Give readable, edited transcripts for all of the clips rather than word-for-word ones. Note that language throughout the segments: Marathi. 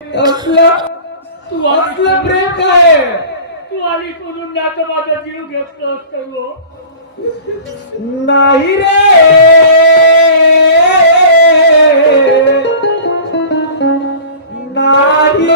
असलं तू असलं प्रेम काय? तू आली म्हणून आता माझा जीव घेतला असतो. नाही रे, नाही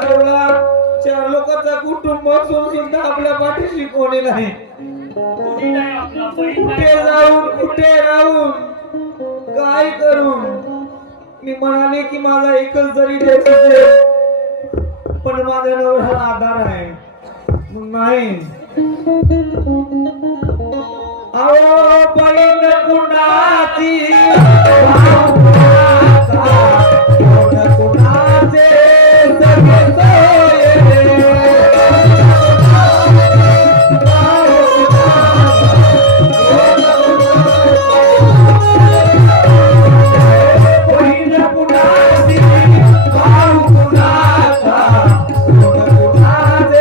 कुणा चार लोकांचा कुटुंब असून सुद्धा आपल्या पाठीशी कोणी नाही. कुठे जाऊन कुठे राहून काय करून मी म्हणाले की माझा एकच जरी देते पण माझ्या नवऱ्याला आधार आहे नाही. अहो बहीण कुणाची कुणाचे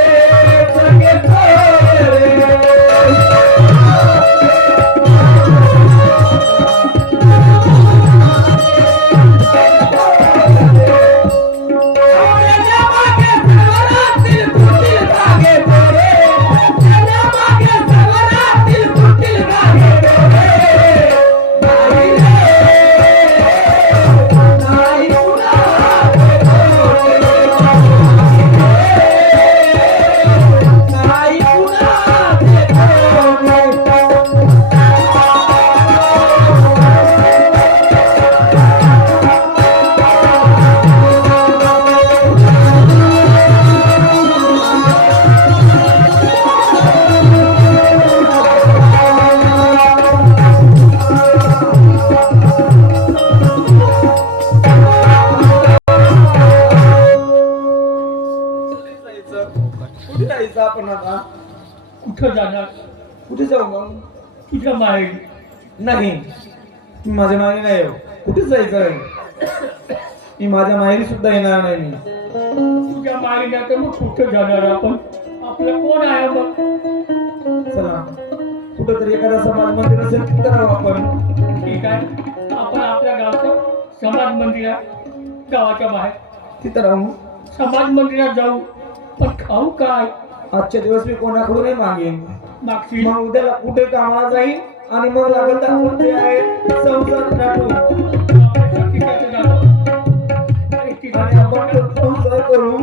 सगळे आपण आता कुठं जाणार? कुठे जाऊ मग? तुझ्या माहेरी. नाही माझ्या माहेरी नाही येऊ. कुठे जायचं आहे? मी माझ्या माहेरी सुद्धा येणार नाही. मी तुझ्या माहेरी नाही तर मग कुठं जाणार आपण? आपलं कोण आहे मग? चला कुठंतरी एखादा समाज मंदिर असेल तिथं राहू आपण. ठीक आहे, आपण आपल्या गावचं समाज मंदिरात गावाच्या बाहेर तिथं राहू. समाज मंदिरात जाऊ, पण खाऊ काय? आजच्या दिवस मी कोणाकडूनही मागेन. मागची मग उद्याला कुठे कामाला जाईन आणि मग लागेल तर आपण जे आहे संसार टाकू आणि आपण संसार करू.